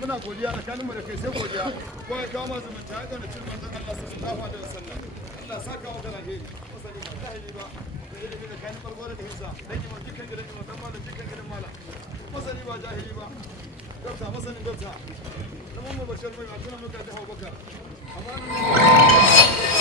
muna godiya tsakanin mu da kai sai godiya ko ya kawo masu zumunta ya gane cin manzon Allah sallallahu alaihi wasallam Allah saka wa kana heri musali ba jahili ba da ilimi da kan farko da hinsa dan yi mun dukkan gidan mu dan malam dukkan gidan malam musali ba jahili ba dokta masanin dokta dan mu bashir mai tuna muka da Abubakar amma